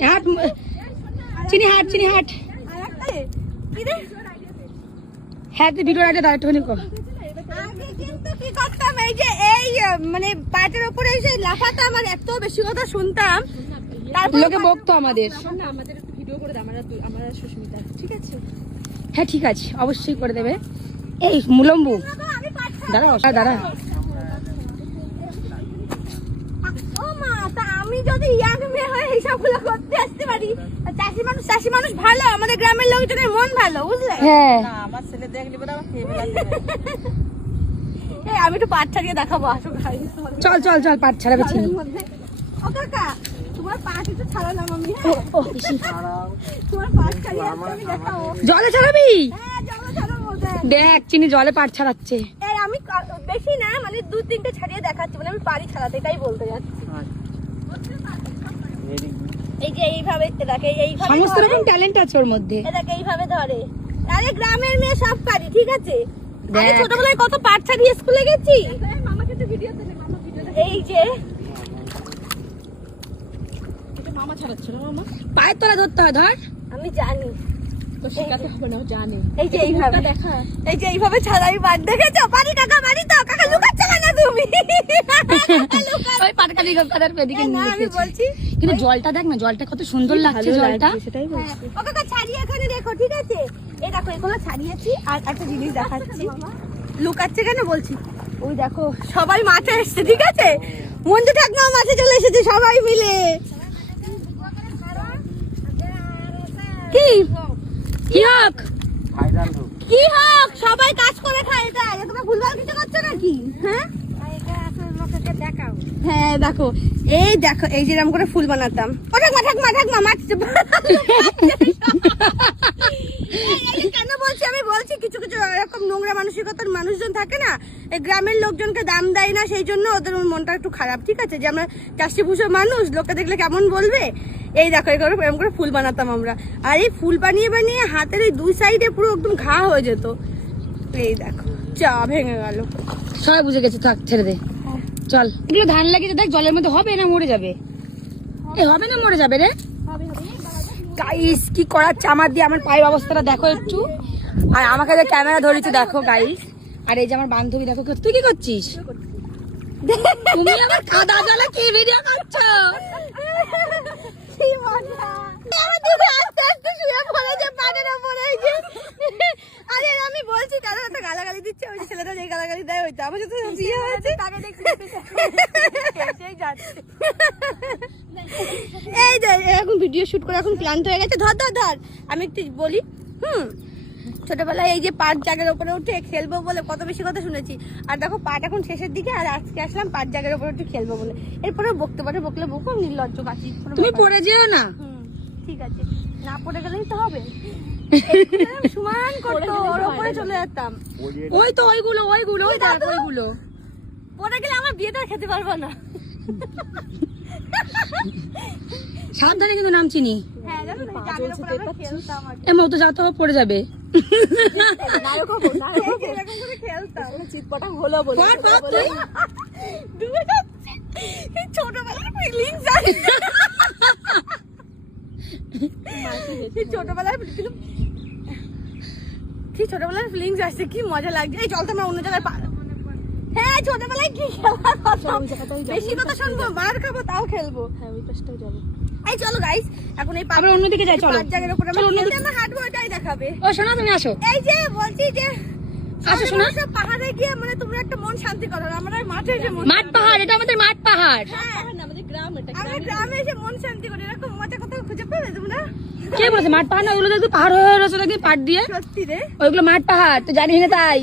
হাট চিনি হাট হ্যাঁ তুই ভিডিও আইডিয়া দাও একটুখানি কর। কি করতাম এই যে এই মানে পাটের উপরে এসে লাফাতাম আর এত বেশি কথা শুনতাম, তারপর লোকে বকতো আমাদের। আমাদের একটু ভিডিও করে দাও, আমরা সুস্মিতা, ঠিক আছে? হ্যাঁ ঠিক আছে, অবশ্যই করে দেবে। এই মুলম্বু দাঁড়া ও মা, তা আমি যদি ইয়াং মেয়ে হয়ে এইসবগুলো করতে আসতে পারি, চাষি মানুষ ভালো, আমাদের গ্রামের লোকজনের মন ভালো, বুঝলে? হ্যাঁ আমার ছেলে দেখলি বলে আমার খেয়ে এই আমি একটু পাট ছাড়িয়ে দেখাবো, আসো ভাই। চল পাট ছাড়াবে চিনি। ও কাকা, তোমার পাট একটু ছাড়ালাম আমি। তোমার পাট ছাড়িয়ে আমি দেখাবো। জলে ছাড়াবি? হ্যাঁ জলে ছাড়াবো। দেখ চিনি জলে পাট ছাড়াচ্ছে। এই আমি বেশি না, মানে 2-3টে ছাড়িয়ে দেখাচ্ছি, মানে আমি পারি ছাড়াতে, এটাই বলতে যাচ্ছি। এই যে এইভাবে দেখে, এইভাবে সমস্ত রকম ট্যালেন্ট আছে ওর মধ্যে। এটাকে এইভাবে ধরে। আরে গ্রামের মেয়ে সব পারি, ঠিক আছে? আমি ছোটবেলায় কত পাট ছাড়িয়ে স্কুলে গেছি। মামাকে তো ভিডিও দিলে, মামা ভিডিও এই যে এটা মামা ছাড়াচ্ছিল, মামা পায়ের তলা ধরতে হয়, ধর। আমি জানি তো শেখাতে হবে না, জানি। এই যে এইভাবে দেখা, এই যে এইভাবে ছাড়াই পাট, দেখেছো? পারি কাকা, পারি তো। কাকা লুকাচ্ছ কেন তুমি? ওই পাটকালি কাদার পেদিকে নিয়ে আমি এসেছি। বলছি কিন্তু জলটা দেখ না, জলটা কত সুন্দর লাগছে জলটা। সেটাই বলছি। ও কাকা ছাড়িয়ে এখানে দেখো, ঠিক আছে? এই দেখো এগুলো ছাড়িয়েছি, আর একটা জিনিস দেখাচ্ছি। লুকাচ্ছে কেন বলছি, ওই দেখো সবাই মাঠে এসছে, ঠিক আছে? মঞ্জু ঠাকুমা মাঠে চলে এসেছে সবাই মিলে। কি কি হোক সবাই কাজ করে খায়, এটা তোমরা ভুলভাল কিছু করছো নাকি? হ্যাঁ হ্যাঁ দেখো, এই দেখো এই যেরকম করে ফুল বানাতাম। ও ঠাকমা কেন বলছি, আমি বলছি কিছু কিছু এরকম নোংরা মানসিকতার মানুষজন থাকে না, এই গ্রামের লোকজনকে দাম দেয় না, সেই জন্য ওদের মনটা একটু খারাপ, ঠিক আছে? যে আমরা চাষিভূষো মানুষ, লোকে দেখলে কেমন বলবে। এই দেখো এরকম করে ফুল বানাতাম আমরা, আর এই ফুল বানিয়ে বানিয়ে হাতের এই 2 সাইডে পুরো একদম ঘা হয়ে যেত। এই দেখো চা ভেঙে গেল। সবাই বুঝে গেছে, থাক ছেড়ে দে। চল, এগুলো ধান লাগিয়েছে, দেখ জলের মধ্যে হবে না মরে যাবে। এই হবে না মরে যাবে রে। গাইস কি করার চামার দিয়ে আমার পায়ের অবস্থাটা দেখো একটু, আর আমাকে যে ক্যামেরা ধরেছে দেখো গাইস। আর এই যে আমার বান্ধবী দেখো, তুই কি করছিস? তুমি আমার কাদা জলে কি ভিডিও করছো? কি মজা! আস্তে আস্তে শুয়ে পড়েছে পাটের উপরে। আরে আমি বলছি তারা একটা গালাগালি দিচ্ছে, ওই ছেলেটা যে গালাগালি দেয় ওইটা আমার সাথে বিয়ে হয়েছে, তাকে দেখছি সেই যাচ্ছে। এই যে এখন ভিডিও শুট করে এখন ক্লান্ত হয়ে গেছে। ধর আমি একটু বলি। ছোটবেলায় এই যে পাট জাগের উপরে উঠে খেলবো বলে কত বেশি কথা শুনেছি, আর দেখো পাট এখন শেষের দিকে, আর আজকে আসলাম পাট জাগের উপরে উঠে খেলবো বলে। এরপরে বকতে পারে, বকলে বকো, নির্লজ্জ কাশি। তুমি পড়ে যেও না। ঠিক আছে, না পড়ে গেলেই তো হবে। সমান করতো, ওর উপরে চলে যেতাম। ওই তো ওইগুলো ওই দেখ ওইগুলো পড়ে গেলে আমার বিয়েটা খেতে পারবো না। সাবধানে কিন্তু নাম চিনি। হ্যাঁ জানো না, জাগের উপরে আমরা খেলতাম আর কি। এমন তো যাতে পড়ে যাবে। এরকম করে খেলতাম, চিৎপটাং হলো বলে ডুবে যাচ্ছে। এই ছোটবেলার ফিলিংস আছে, ছোটবেলার ফিলিংস আসছে, কি মজা লাগছে। এই চল তো আমরা অন্য জায়গায় হ্যাঁ ছোটবেলায় কি খেলার কথা, বেশি কথা শুনবো, মার খাবো, তাও খেলবো। হ্যাঁ ওই পাশটাও যাবো। এই চলো গাইস, এখন এই আমরা অন্যদিকে যাই, চলো। পাঁচ জায়গার উপরে আমরা হাঁটবো, এটাই দেখাবে। ও শোনা তুমি আসো। এই যে বলছি যে আসো শোনা, পাহাড়ে গিয়ে মানে তুমি একটা মন শান্তি করো, আমরা মাঠে এসে মাঠ পাহাড়, এটা আমাদের মাঠ পাহাড়। আমাদের গ্রাম, এটা আমরা গ্রামে এসে মন শান্তি করি, এরকম মজা কোথাও খুঁজে পাবে তোমরা? কে বলেছে মাঠ পাহাড় না? ওগুলো দেখবি পাহাড় হয়ে রয়েছে, দেখবি পাট দিয়ে। সত্যি রে, ওইগুলো মাঠ পাহাড়, তো জানিস না তাই।